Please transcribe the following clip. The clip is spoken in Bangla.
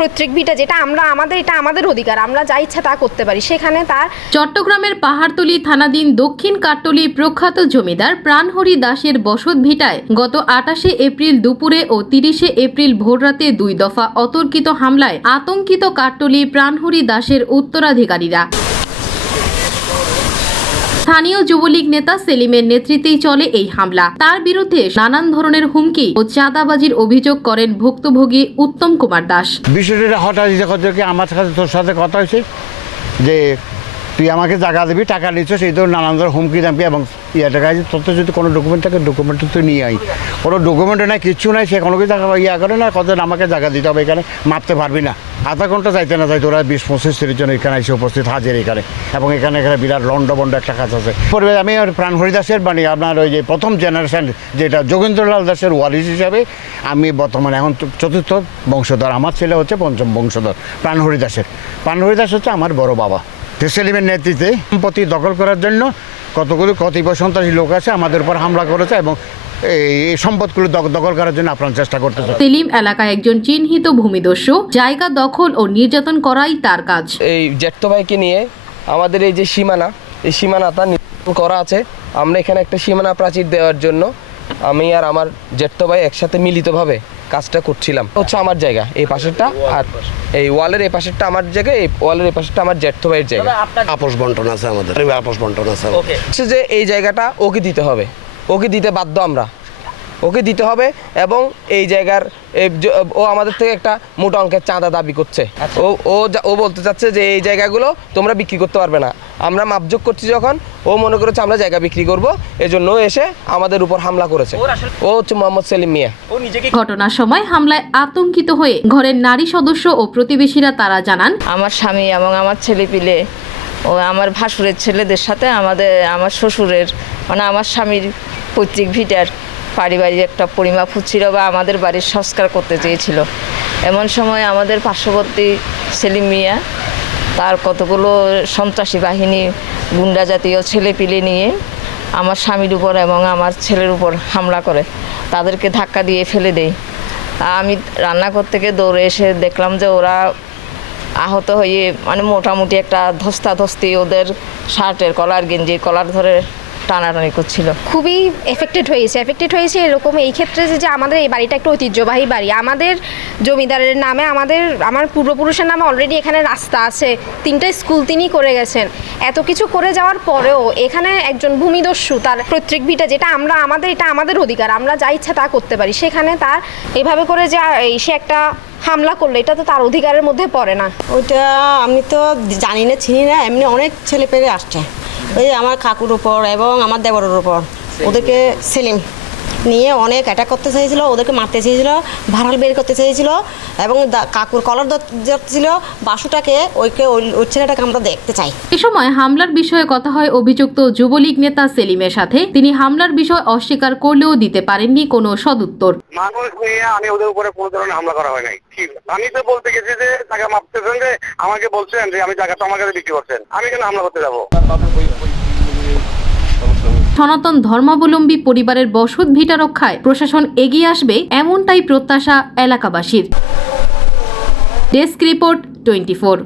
প্রত্যেক ভিটা যেটা আমরা আমাদের এটা আমাদের অধিকার, আমরা যা ইচ্ছা তা করতে পারি। সেখানে তার চট্টগ্রামের পাহাড়তলী থানাধীন দক্ষিণ কাট্টলী প্রখ্যাত জমিদার প্রাণহরি দাসের বসত ভিটায় গত ২৮শে এপ্রিল দুপুরে ও ৩০শে এপ্রিল ভোররাতে ২ দফা অতর্কিত হামলায় আতঙ্কিত কাট্টলী প্রাণহরি দাসের উত্তরাধিকারীরা। স্থানীয় যুবলীগ নেতা সেলিমের নেতৃত্বেই চলে এই হামলা। তার বিরুদ্ধে নানান ধরনের হুমকি ও চাঁদাবাজির অভিযোগ করেন ভুক্তভোগী উত্তম কুমার দাস। বিষয়টা হঠাৎ আমার সাথে তোর সাথে কথা হয়েছে যে তুই আমাকে জায়গা দিবি, টাকা নিচ্ছ, সেই ধরনের নানান ধরনের হুমকি দামকি এবং টাকা আছে। তোর তো যদি কোনো ডকুমেন্ট থাকে ডকুমেন্ট তুই নিয়ে আই, কোনো ডকুমেন্টও নাই, কিচ্ছু নাই, সে কোনো কিছু করে না, কত আমাকে জায়গা দিতে হবে, এখানে মাপতে পারবি না। আধা ঘন্টা যাইতে না যাইতে ওরা ২০-২৫-৩০ জন এখানে এসে উপস্থিত হাজির এখানে, এবং এখানে বিরাট লন্ডবন্ড একটা কাজ আছে। পরে আমি প্রাণহরি দাসের মানে আপনার ওই যে প্রথম জেনারেশন যেটা যোগেন্দ্রলাল দাসের ওয়ারিশ হিসাবে আমি বর্তমানে এখন চতুর্থ বংশধর। আমার ছেলে হচ্ছে পঞ্চম বংশধর প্রাণহরি দাসের। প্রাণহরি দাস হচ্ছে আমার বড় বাবা। সেলিমের নেতৃত্বে সম্পত্তি দখল করার জন্য কতিপয় সন্ত্রাসী লোক আছে আমাদের উপর হামলা করেছে এবং এই সম্পদগুলো দখল করার জন্য আপনার চেষ্টা করতেছে। সেলিম এলাকায় একজন চিহ্নিত ভূমিদস্যু, জায়গা দখল ও নির্যাতন করাই তার কাজ। এই জেঠতো ভাইকে নিয়ে আমাদের এই যে সীমানা, এই সীমানাটা নির্ধারণ করা আছে। আমরা এখানে একটা সীমানা প্রাচীর দেওয়ার জন্য আমি আর আমার জেঠতো ভাই একসাথে মিলিতভাবে কাজটা করছিলাম। হচ্ছে আমার জায়গা এই পাশেরটা, আর এই ওয়ালের এই পাশেরটা আমার জায়গা, এই ওয়ালের এই পাশেরটা আমার জেঠতো ভাইয়ের জায়গা। আপোষ বন্টন আছে আমাদের, আপোষ বন্টন আছে। যে এই জায়গাটা ওকে দিতে হবে, ওকে দিতে বাধ্য, আমরা ওকে দিতে হবে। এবং এই জায়গার ও আমাদের থেকে একটা মোটা অঙ্কের চাঁদা দাবি করছে। ও বলতে চাচ্ছে যে এই জায়গাগুলো তোমরা বিক্রি করতে পারবে না। আমরা মাপযোগ করছি যখন, ও মনে করেছে আমরা জায়গা বিক্রি করব, এজন্য এসে আমাদের উপর হামলা করেছে। ও হচ্ছে মোহাম্মদ সেলিম মিয়া। ঘটনার সময় হামলায় আতঙ্কিত হয়ে ঘরের নারী সদস্য ও প্রতিবেশীরা তারা জানান, আমার স্বামী এবং আমার ছেলেপিলে ও আমার ভাসুরের ছেলেদের সাথে আমার শ্বশুরের মানে আমার স্বামীর পৈতৃক ভিটার পারিবারিক একটা পরিমাপ হচ্ছিল বা আমাদের বাড়ির সংস্কার করতে চেয়েছিল। এমন সময় আমাদের পার্শ্ববর্তী সেলিম মিয়া তার কতগুলো সন্ত্রাসী বাহিনী গুন্ডা জাতীয় ছেলেপিলে নিয়ে আমার স্বামীর উপর এবং আমার ছেলের উপর হামলা করে, তাদেরকে ধাক্কা দিয়ে ফেলে দেয়। আমি রান্নাঘর থেকে দৌড়ে এসে দেখলাম যে ওরা আহত হয়ে মানে মোটামুটি একটা ধস্তাধস্তি, ওদের শার্টের কলার গেঞ্জির কলার ধরে টানাটানি করছিল। খুবই এফেক্টেড হয়েছে এরকম এই ক্ষেত্রে যে আমাদের এই বাড়িটা একটা ঐতিহ্যবাহী বাড়ি। আমাদের জমিদারের নামে আমার পূর্বপুরুষের নামে অলরেডি এখানে রাস্তা আছে, 3টা স্কুল তিনি করে গেছেন। এত কিছু করে যাওয়ার পরেও এখানে একজন ভূমিদস্যু তার প্রত্যেক ভিটা যেটা আমরা আমাদের এটা আমাদের অধিকার, আমরা যা ইচ্ছা তা করতে পারি। সেখানে তার এভাবে করে যে সে একটা হামলা করলো, এটা তো তার অধিকারের মধ্যে পড়ে না। ওইটা আমি তো জানি না, চিনি না, এমনি অনেক ছেলে পেলে আসছে ওই আমার কাকুর উপর এবং আমার দেবরের উপর। ওদেরকে সেলিম নিয়ে অনেক অ্যাটাক করতে চেয়েছিল, ওদেরকে মারতে চেয়েছিল, ভাড়াল বের করতে চেয়েছিল এবং কাকুর কলার ধরছিল বাসুটাকে, ওই ছেলেটাকে আমরা দেখতে চাই। এ সময় হামলার বিষয়ে কথা হয় অভিযুক্ত যুবলীগ নেতা সেলিমের সাথে। তিনি হামলার বিষয় অস্বীকার করলেও দিতে পারেননি কোনো সদুত্তর। মানুষ নিয়ে আমি ওদের উপরে কোনো ধরনের হামলা করা হয় নাই। আমি তো বলতে গেছি যে টাকা মাপতেছেন, যে আমাকে বলছেন যে আমি টাকা তো আমার কাছে বিক্রি করছেন, আমি কেন হামলা করতে যাবো? সনাতন ধর্মাবলম্বী পরিবারের বসত ভিটা রক্ষায় প্রশাসন এগিয়ে আসবে, এমনটাই প্রত্যাশা এলাকাবাসীর। Desk report 24।